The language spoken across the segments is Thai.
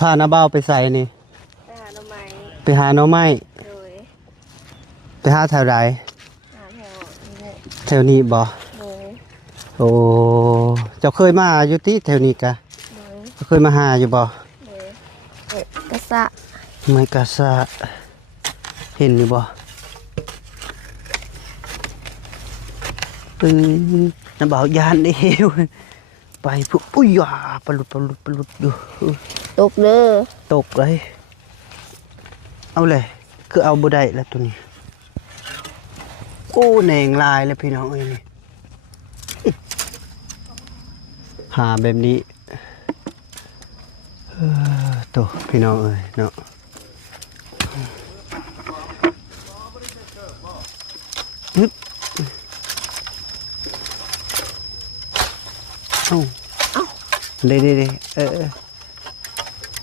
พาน้าเบ้าไปใส่นี่ไปหาหน่อไม้ไปหาหน่อไม้โดยไปหาแถวใดหาแถวนี้แถวนี้บ่โดยโอ้เจ้าเคยมาอยู่ที่แถวนี้กะโดยเคยมาหาอยู่บ่โดยกระสะไม่กะซะเห็นอยู่บ่น้าเบ้ายานเอวไปปุ๊บอุ้ยอ่ะปลุดอยู่ตกเด้อตกเลยเอาเลยคือเอาบ่ได้แล้วตัวนี้โอ้แหน่งลายเลยพี่น้องเอ้ยนี่หาแบบนี้ตัวพี่น้องเอ้ยเนาะฮึบเอ้าเด้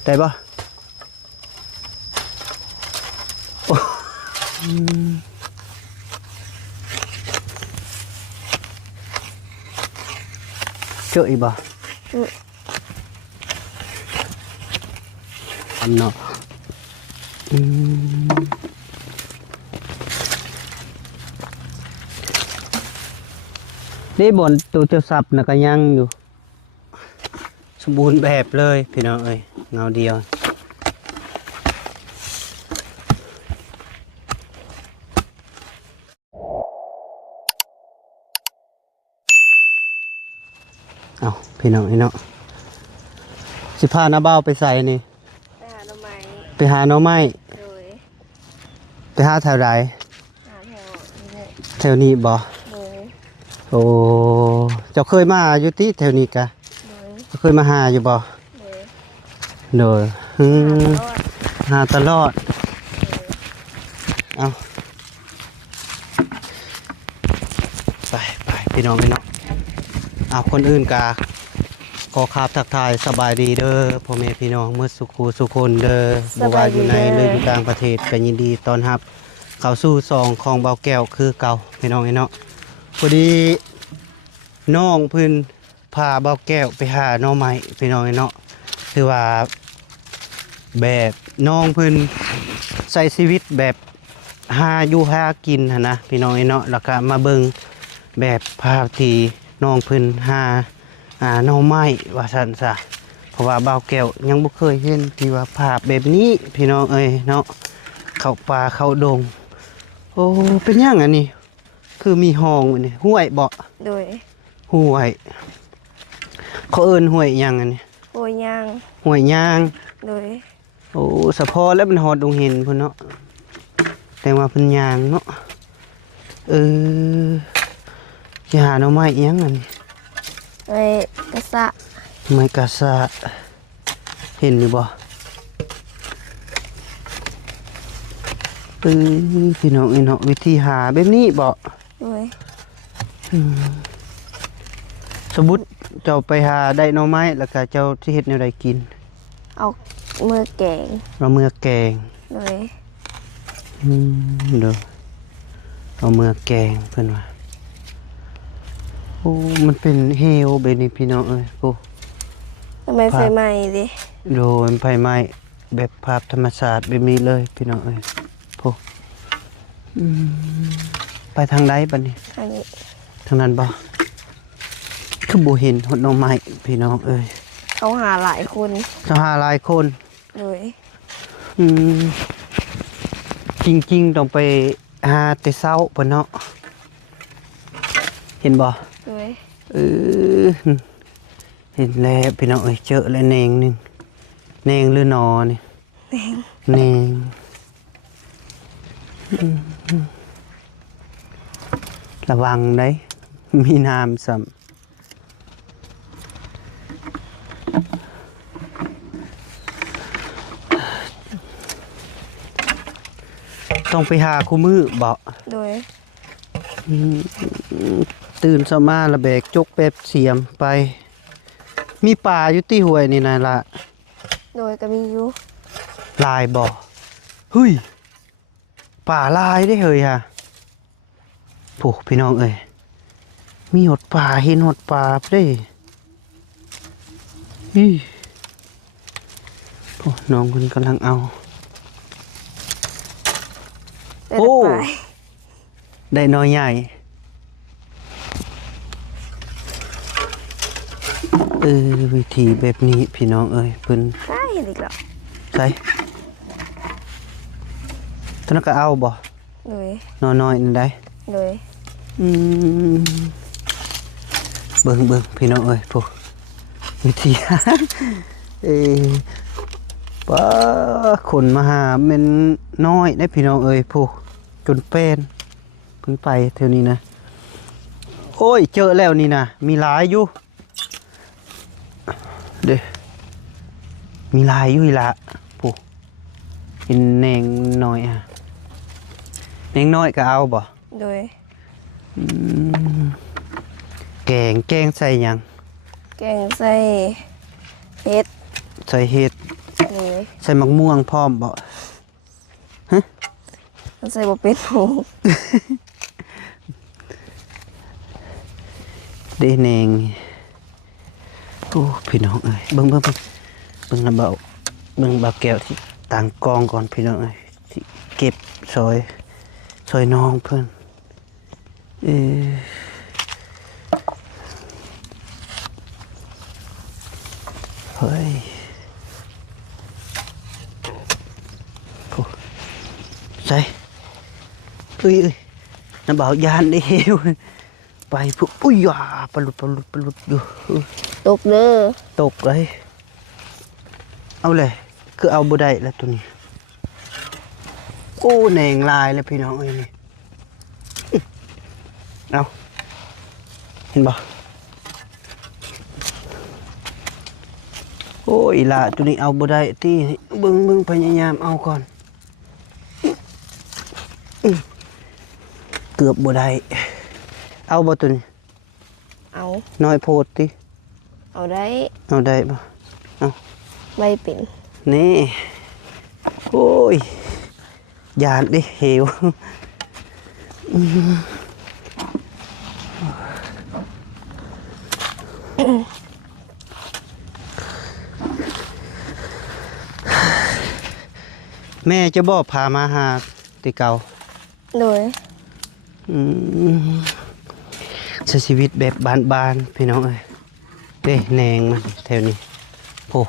ได้ปะเจออีกบ่ทำเนาะนี่บนตัวเจ้าสับนะก็ยังอยู่สมบูรณ์แบบเลยพี่น้องเอ้ยเงาเดียวเอาพี่น้องเนาะสิพาน้าเบ้าไปใส่นี่ไปหาหน่อไม้ไปหาหน่อไม้โดยไปหาแถวใดหาแถวนี้แถวนี้บ่โดยโอ้เจ้าเคยมาอยู่ที่แถวนี้กะโดยเคยมาหาอยู่บ่โดยหาตลอดเอาไปพี่น้องเอาคนอื่นกาขอคาบทักทายสบายดีเด้อพ่อแม่พี่น้องเมื่อสุคนเด้อบ่ว่าอยู่ในหรืออยู่ต่างประเทศก็ยินดีต้อนรับเข้าสู่ซองของเบาแก้วคือเก่าพี่น้องเนาะพอดีน้องเพิ่นพาเบาแก้วไปหาหน่อไม้พี่น้องเนาะคือว่าแบบน้องเพิ่นใช้ชีวิตแบบหาอยู่หากินนะพี่น้องเนาะแล้วก็มาเบิ่งแบบภาพที่น้องเพิ่นหาหน่อไม้ว่าซั่นซะเพราะว่าเบาแก้วยังบ่เคยเห็นที่ว่าภาพแบบนี้พี่น้องเอ้ยเนาะเข้าป่าเข้าดงโอ้เป็นหยังอันนี้คือมีห้องอันนี้ห้วยบ่โดยห้วยเขาเอิ้นห้วยหยังอันนี้ห้วยยางห้วยยางโดยโอ้สะพอแล้วมันหอดดงเห็นพุ่นเนาะแต่ว่าเพิ่นยางเนาะสิหาหน่อไม้อีหยังอันนี้ไอ้กระสะไม้กระสะเห็นอยู่บ่พี่น้องเนาะวิธีหาแบบนี้บ่โดยสมมุติเจ้าไปหาได้หน่อไม้แล้วก็เจ้าสิเฮ็ดแนวใดกินเอามือแกงเอามือแกงโดยเด้อเอามือแกงเพิ่นว่าโอ้มันเป็นเฮลแบบนี้พี่น้องเอ้ยโอ้ทำไมไฟไหม้ดิโดนไฟไหม้แบบภาพธรรมชาติแบบนี้เลยพี่น้องเอ้ยโอ้ไปทางใดบัดนี้ทางนี้ทางนั้นบ่คือบ่เห็นหน่อไม้พี่น้องเอ้ยเขาหาหลายคนเขาหาหลายคนเลยจริงๆต้องไปหาแต่เช้าพุ่นเนาะเห็นบ่เลยเห็นแล้วพี่น้องเอ้ยเจอแล้วแหนงนึงแหนงหรือนอนี่แหนงระวังได้มีน้ำซ้ำต้องไปหาคู่มือบ่โดยตื่นสมาระแบกจกแป๊บเสียมไปมีป่าอยู่ที่ห้วยนี่นะล่ะโดยก็มีอยู่ลายบ่เฮ้ยป่าลายได้เฮ้ยฮะโอ้พี่น้องเอ้ยมีหดป่าเห็นหดป่าได้โอ้ น้องคนกำลังเอา ได้ โอ้ ไป ได้น้อยใหญ่วิธีแบบนี้พี่น้องเอ้ยเพิ่น ได้เห็นอีกแล้ว ใส่ตอนนั้นก็เอาบ่ โดย น้อยๆนั่นได้ โดย อืมเบิ่งพี่น้องเอ้ยพวกวิธี ป้าคนมาหาแม่นน้อยได้พี่น้องเอ้ยพวกจนเป็นเพิ่งไปเท่านี้นะโอ้ยเจอแล้วนี่นะมีหลายอยู่เด้มีหลายอยู่อีละพวกเป็นแหนงน้อยอะแหนงน้อยก็เอาบ่ โดย อืมแกงใส่หยัง แกงใส่เห็ด ใส่เห็ด โดย ใส่มะม่วงพร้อมบ่ ใส่บ่เป็ดหมู ได้แหนงโอ้พี่น้องเอ้ยเบิ่งระเบาเบิ่งเบาแก้วที่ต่างกองก่อนพี่น้องเอ้ยที่เก็บซอยน้องเพิ่นเฮ้ยโอ้ใส่เอ้ยน้ำเบายานได้เฮวไปพวกอุ้ยอ่ะปลุดอยู่ ตกเด้อ ตกเลยเอาเลยคือเอาบ่ได้แล้วตัวนี้โอ้แหนงลายเลยพี่น้องเอ้ยนี่เอาเห็นบ่โอ้ยล่ะตัวนี้เอาบ่ได้ที่เบิ่งพยายามเอาก่อนเกือบบ่ได้เอาบ่ตัวนี้ เอา น้อยโพดติ เอาได้ เอาได้บ่ ใบปิ่น นี่โอ้ยยานดิเหวแม่จะบอกพามาหาติเก่า โดย ใช้ชีวิตแบบบานๆพี่น้องเอ้ยเด้แหนงมันแถวนี้โอ้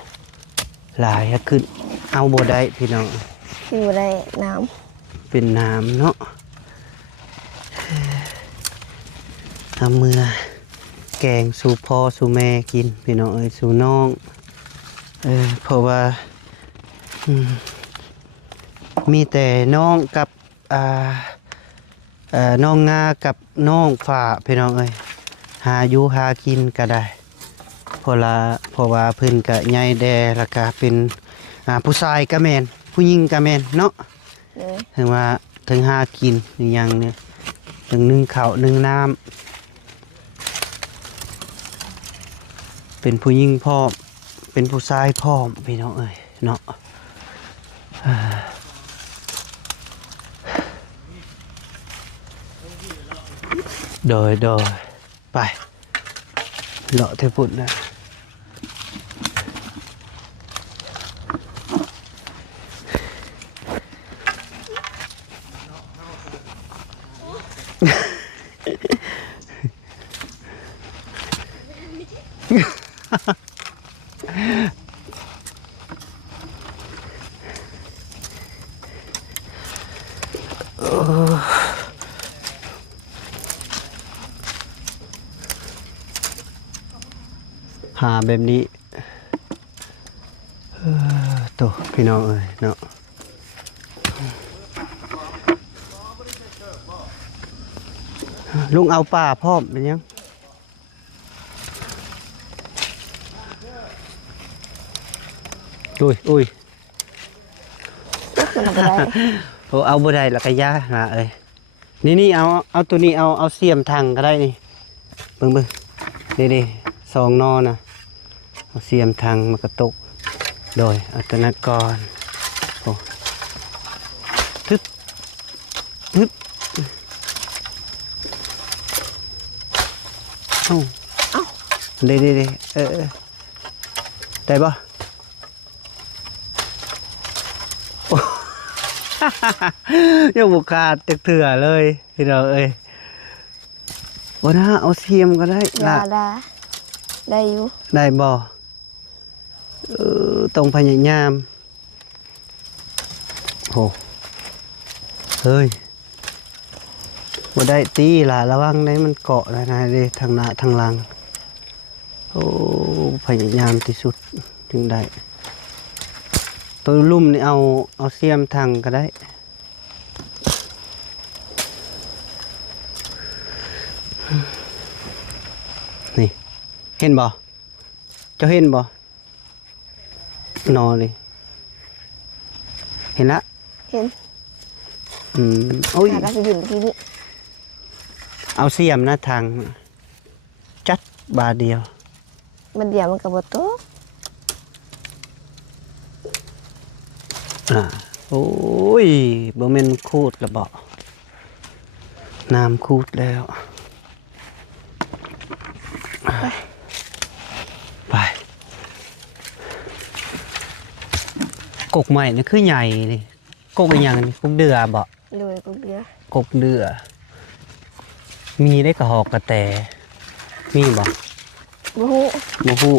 หลายอะขึ้นเอาบ่ได้พี่น้อง กินบ่ได้น้ เป็นน้ำเนาะทำมือแกงสู่พ่อสู่แม่กินพี่น้องเอ้ยสู่น้องเพราะว่ามีแต่น้องกับน้องงากับน้องฝ่าพี่น้องเอ้ยหาอยู่หากินก็ได้เพราะว่าเพิ่นก็ใหญ่แดแล้วก็เป็นผู้ชายก็แม่นผู้หญิงก็แม่นเนาะ ำโดย ถึงว่าถึงหากินอหย่างเนี่ยถึงนึ่งข้าวนึ่งน้ำเป็นผู้หญิงพร้อมเป็นผู้ชายพร้อมพี่น้องเอ้ยเนาะโดยไปเลาะเทปุ่นนะ หาแบบนี้โตพี่น้องเอ้ยเนาะลุงเอาป่าพร้อมเป็นยังอุ้ย มันเอาบ่ได้ โอ้เอาบ่ได้แล้วก็ยาหาเอ้ยนี่เอาตัวนี้เอาเสียมทางก็ได้นี่เบิ่งนี่สองนอนะเอาเสียมทางมากระตกโดยอัตนกรโอ้ทึบเอ้าเด้ได้บ่ ยังบุขาดจักเถื่อเลยพี่น้องเอ้ยวันน่าเอาเสียมก็ได้ ยา ละ ได้อยู่ ได้บ่ตรงพยายามโอ้เฮ้ยบ่ได้ตีล่ะระวังได้มันเกาะแล้วนะเด้ทางหน้าทางหลังโอ้พยายามที่สุดจึงได้ตัวลุ่มนี่เอาเสียมทางก็ได้นี่เห็นบ่เจ้าเห็นบ่นอนเลยเห็นละ เห็น โอ้ย หาได้สิยืนที่นี่ เอาเสียมนะทางจัดบาทเดียว มันเดี๋ยวมันก็บ่ตก โอ้ยบ่แม่นคูดแล้วบ่น้ำคูดแล้วไปกกใหม่นี่คือใหญ่นี่กกอีหยังนี่กกเดือบ่ โดยกูเบีย กกเดือมีได้กระหอกกระแตมีบ่ บ่ฮู้ บ่ฮู้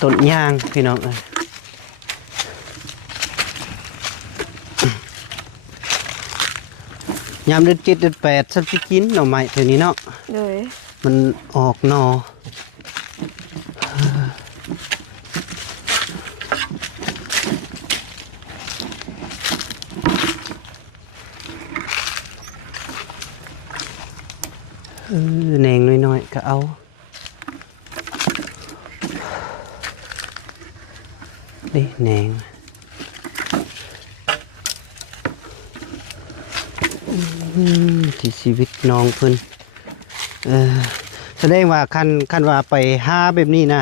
ต้นยางพี่น้องเอ้ยยามเดือน7เดือน8สักสิกินหน่อไม้เท่านี้เนาะ โดย มันออกหนอแหนงน้อยๆก็เอาดิแหนงที่ชีวิตน้องเพิ่นแสดงว่าคันว่าไปหาแบบนี้นะ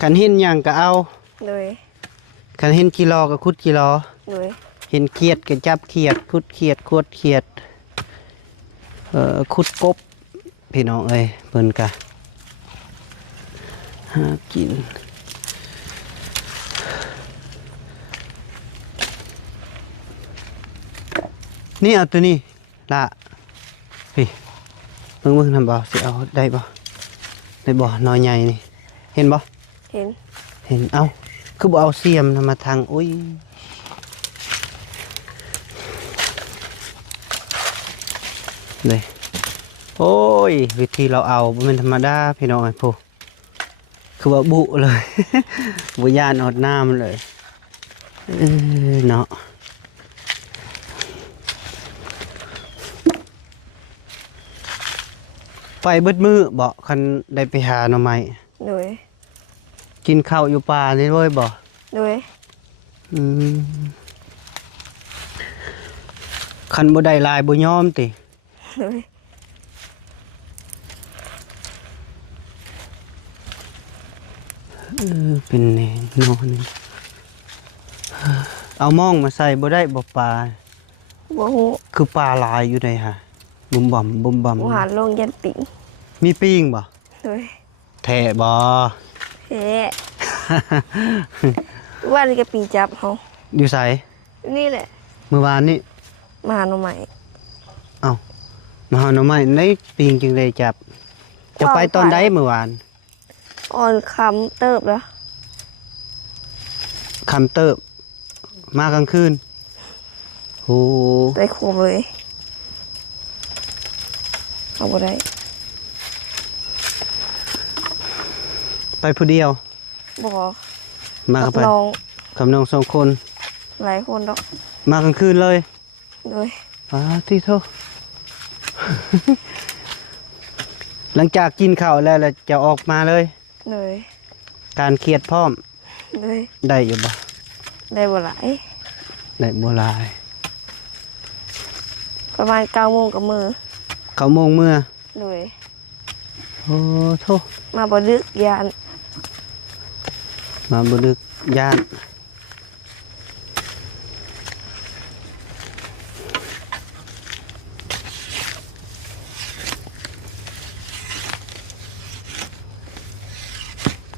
คันเห็นหยังก็เอา โดย คันเห็นกิโลก็ขุดกิโล โดย เห็นเขียดก็จับเขียดขุดเขียดขวดเขียดขุดกบพี่น้องเอ้ยเพิ่นกะหากินนี่เอาตัวนี้ละพี่เบิ่งทำบ่สิเอาได้บ่ได้บ่น้อยใหญ่นี่เห็นบ่ เห็น เห็นเอาคือบ่เอาเสียมนำมาทางโอ้ยเลยโอ้ยวิธีเราเอาบ่เป็นธรรมดาพี่น้องไอ้พวกคือว่าบุเลย บุญญาณอดน้ำเลยเนาะไฟเบิดมือบ่คันได้ไปหาหน่อไม้ โดย กินข้าวอยู่ป่านี่ด้วยบ่ โดย คันบ่ได้ลายบ่ยอมติ โดย เป็นแหนงนอนเอามองมาใส่บ่ได้บ่ปลา บ่ฮู้ คือปลาลายอยู่ได้ฮะบุ่มบ่ำบุ่มบ่ บ่หาลงยันปิง ำมีปิ้งบ่ โดย แท้บ่ เฮ้ว่านี่ก็ปีจับเฮา อยู่ไส นี่แหละ เมื่อวานนี้ มาหาหน่อไม้ เอ้ามาหาหน่อไม้ในปิ้งจึงได้จับจะไปตอนใดเมื่อวาน อ่อนคำเติบแล้ว คำเติบมากลางคืนโอ้ ได้คุมเลยเอาบ่ได้ ไปผู้เดียว บ่ มากับไป น้อง กับน้องสองคน หลายคนดอก มากลางคืนเลย โดย ที่โท หลังจากกินข้าวแล้วจะออกมาเลย โดย การเครียดพร้อม โดย ได้อยู่บ่ ได้บ่หลาย ได้บัวลาย ประมาณ9 โมงกับมือ เขาโมงเมื่อ โดย โอ้โท มาบ่ดึกยาน มาบดึกย่าน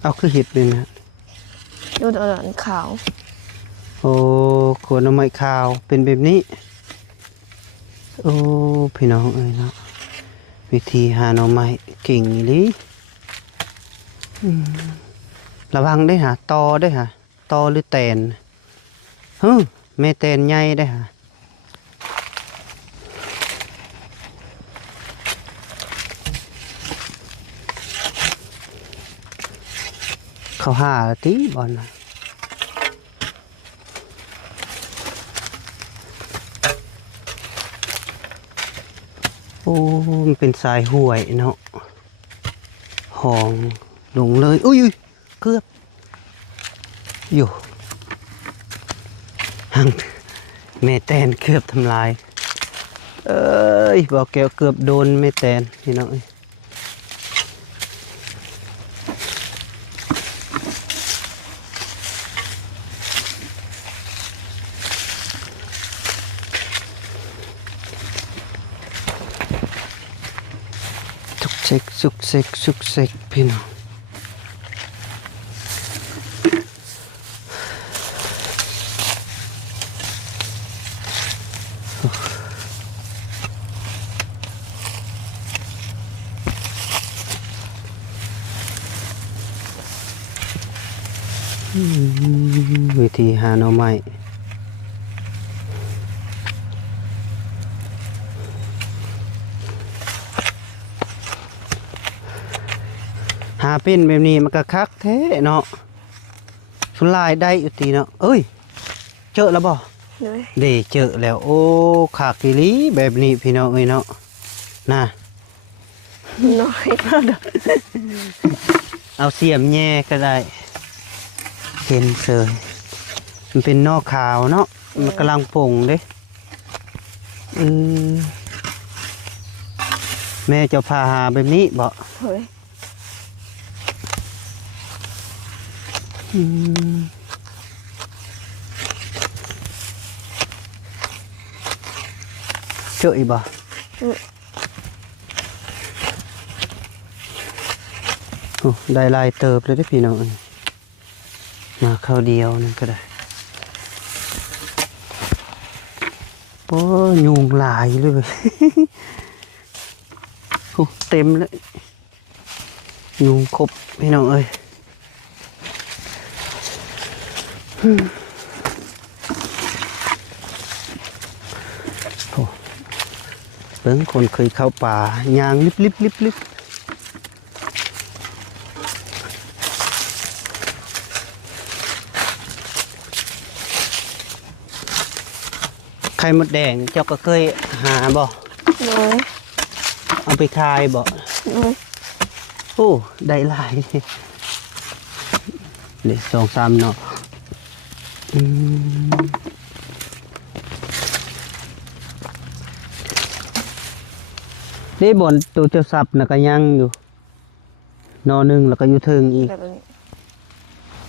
เอาคือเห็ดเลยนะ ดูดอ่อนขาว โอ้ขวดน้ำไม้ขาวเป็นแบบนี้โอ้พี่น้องเอ้ยเนาะวิธีหาหน่อไม้เก่งอีหลีระวังได้หาตอได้หาตอหรือแตนแม่แตนใหญ่ได้หาเขาหาตีบอลนะโอ้มันเป็นสายห่วยเนาะห้องลงเลยอุ้ยเกือบอยู่หังแม่แตนเกือบทำลายเอ้ยบอกแกวเกือบโดนแม่แตนพี่น้องสุกเสกพี่น้องวิธีหาหน่อไม้หาเป็นแบบนี้มันก็คักแท้เนาะสุดลายได้อุตีเนาะเอ้ยเจอแล้วบ่ เลย เด้เจอแล้วโอ้คักอีหลีแบบนี้พี่น้องเอ้ยเนาะน่ะ น้อย เอาเสียมแย่ก็ได้เห็นเสยมันเป็นนอกขาวเนาะมันกำลังป่งเด้แม่จะพาหาแบบนี้บ่ เฮ้ย เจออีกบ่โอ้ได้ลายเติบเลยได้อพี่น้องมาข้าวเดียวนั่นก็ได้โอ้ยุงหลายเลย โอ้เต็มเลยยุงครบพี่น้องเอ้ยโอ้เบิ่งคนเคยเข้าป่ายางลิบไข่มดแดงเจ้าก็เคยหาบ่ เลย เอาไปขายบ่ เลย โอ้ได้หลายเดี๋ยว2-3เนาะนี่บ่อนตัวเจ้าสับน่ะก็ยังอยู่นอหนึ่งแล้วก็อยู่เทิงอีก แบบนี้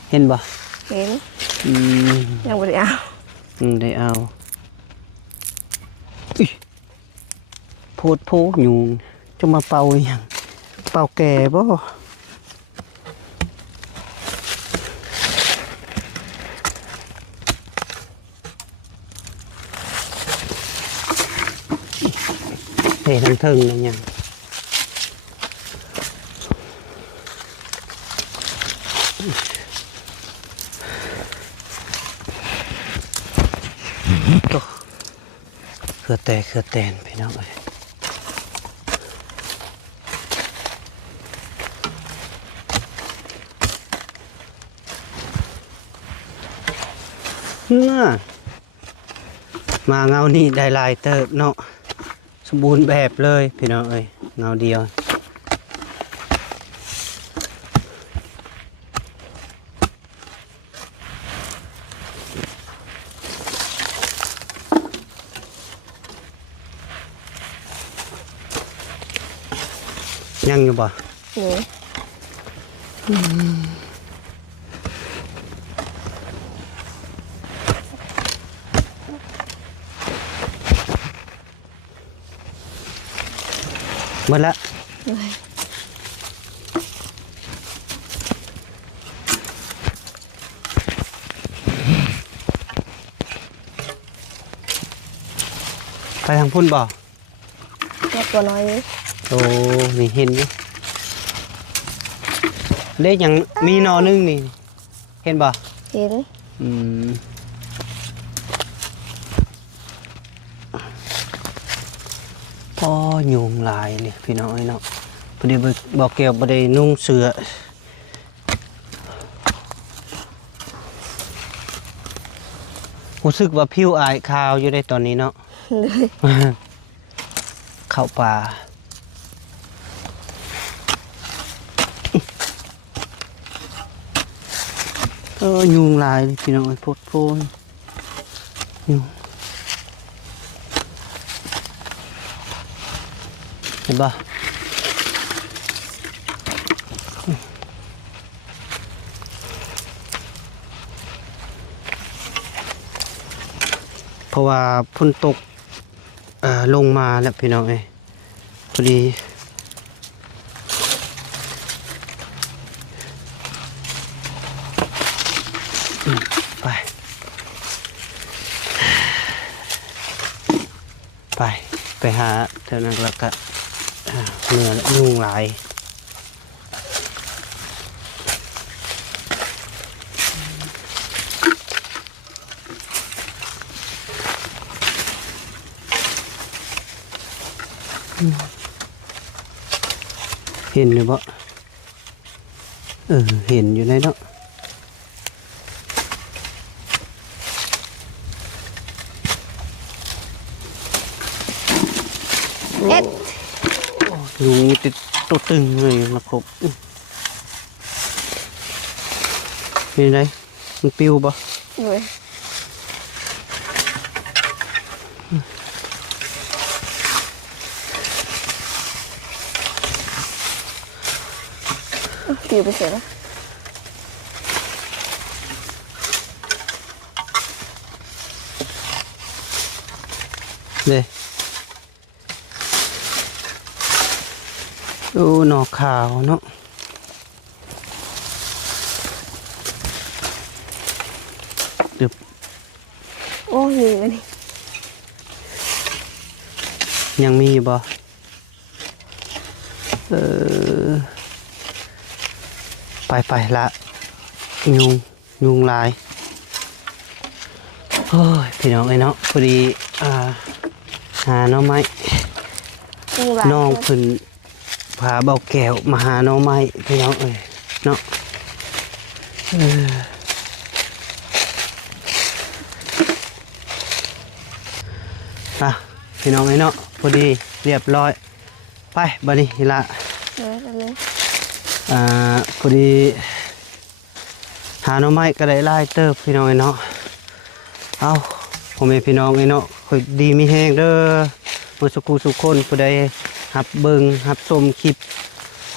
เห็นบ่ เห็น อืม ยังไม่ได้เอา ได้เอาอิโพดโพยุงจะมาเป่าอหย่างเป่าแก่บ่เฮ้ทั้งเทิงนั่นยังก็เขือแตนพี่น้องเอ้ยมาเงานี่ได้ลายเติบเนาะสมบูรณ์แบบเลยพี่น้องเอ้ยเงาเดียวยังอยู่บ่ เลย หมดละ เลย อ ทางพุ่นบ่ แม่ตัวน้อยนี้ โอ้นี่เห็นอยู่เลขยังมีหนอนึงนี่เห็นบ่ เห็น อืมพ่อยุงลายนี่พี่น้องไอ้เนาะพอดีบอกเกี่ยวบ่ได้นุ่งเสื้อรู้สึกว่าผิวอายขาวอยู่ในตอนนี้เนาะ เลย เข้าป่ายุงลายเลยพี่น้องไอ้โพดโพนยุงเห็นปะเพราะว่าฝนตกลงมาแล้วพี่น้องเอ้ยพอดีไปไปหาเท่านั้นแล้วก็เนื้อและยุงลายเห็นหรือเปล่าเห็นอยู่ในเนาะเอ็ด ยุงติดตัวตึงเลยนะครับเป็นไงมันปิวปะ เลยปิวไปเสร็จแล้ว เลยดูหนอกขาวเนาะดึบ โอ้ยมีอันนี้ ยังมีอยู่บ่ไปละยุงลายโอ้ยพี่น้องไอ้เนาะพอดีหาหน่อไม้ ยุงลาย น้องเพิ่นพาเบาแก้วมาหาหน่อไม้พี่น้องเอ้ยเนาะพี่น้องไอ้เนาะพอดีเรียบร้อยไปบัดนี้ละ เลย พอดีหาหน่อไม้ก็ได้ไล่เติบพี่น้องไอ้เนาะเอาผมเป็นพี่น้องไอ้เนาะค่อยดีมีแห้งเด้อมื่อสักครู่สุกคนผู้ใดหับเบิงหับชมคลิป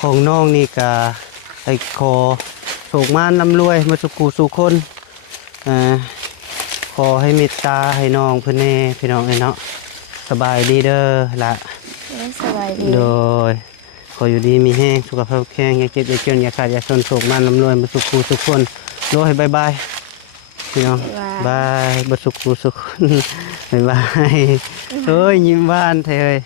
ของน้องนี่ก็ไอ้ขอโศกมานนำรวยมื่อสักครู่สุกคนขอให้เมตตาให้น้องเพื่อนแน่พี่น้องไอ้เนาะสบายดีเด้อละ สบายดี โดยขออยู่ดีมีแห้งสุขภาพแข็งอย่าเจ็บอย่าจนอย่าขาดอย่าจนโศกมันลำรวยมาสุขูสุขคนโลให้บายบายพี่น้องบายบัสุขูสุขคนบายบายเฮ้ยยิ้มบ้านเถอะเฮ้ย